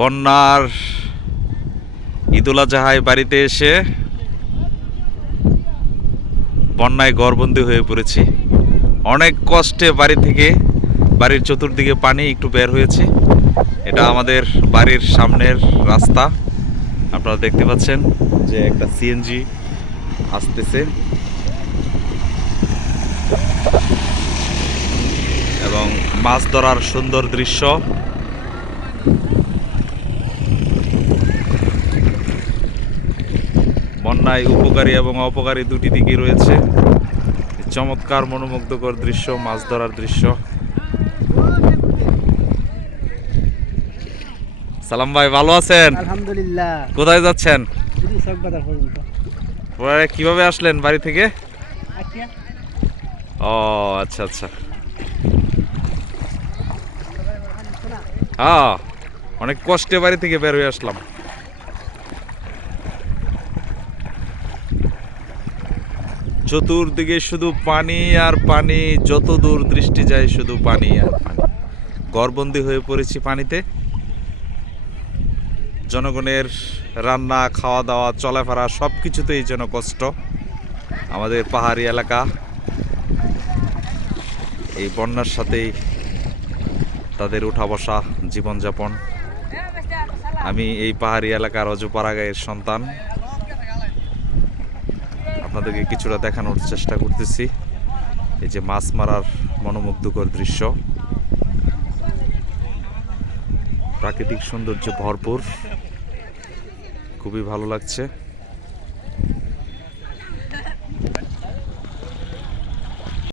বন্যার ঈদুল আজহায় বাড়িতে এসে বন্যায় ঘরবন্দি হয়ে পড়েছি। অনেক কষ্টে বাড়ির চতুর্দিকে পানি একটু বের হয়েছে। এটা আমাদের বাড়ির সামনের রাস্তা। আপনারা দেখতে পাচ্ছেন যে একটা সিএনজি আসতেছে এবং মাছ ধরার সুন্দর দৃশ্য। বন্যায় উপকারী এবং অপকারী দুটি দিকই রয়েছে। চমৎকার মনোমুগ্ধকর দৃশ্য, মাছ ধরার দৃশ্য। সালাম ভাই, ভালো আছেন? আলহামদুলিল্লাহ। কোথায় যাচ্ছেন? চকবাজার পর্যন্ত। পরে কিভাবে আসলেন বাড়ি থেকে? আচ্ছা। ও আচ্ছা আচ্ছা। হ্যাঁ, অনেক কষ্টে বাড়ি থেকে বের হয়ে আসলাম। চতুর্দিকে শুধু পানি আর পানি, যত দূর দৃষ্টি যায় শুধু পানি আর পানি। ঘরবন্দি হয়ে পড়েছি পানিতে। জনগণের রান্না, খাওয়া দাওয়া, চলাফেরা সব কিছুতেই যেন কষ্ট। আমাদের পাহাড়ি এলাকা, এই বন্যার সাথেই তাদের উঠা বসা, জীবনযাপন। আমি এই পাহাড়ি এলাকার অজপাড়াগাঁয়ের সন্তান। আপনাদেরকে কিছুটা দেখানোর চেষ্টা করতেছি। এই যে মাছ মারার মনোমুগ্ধকর দৃশ্য, প্রাকৃতিক সৌন্দর্য ভরপুর, খুবই ভালো লাগছে।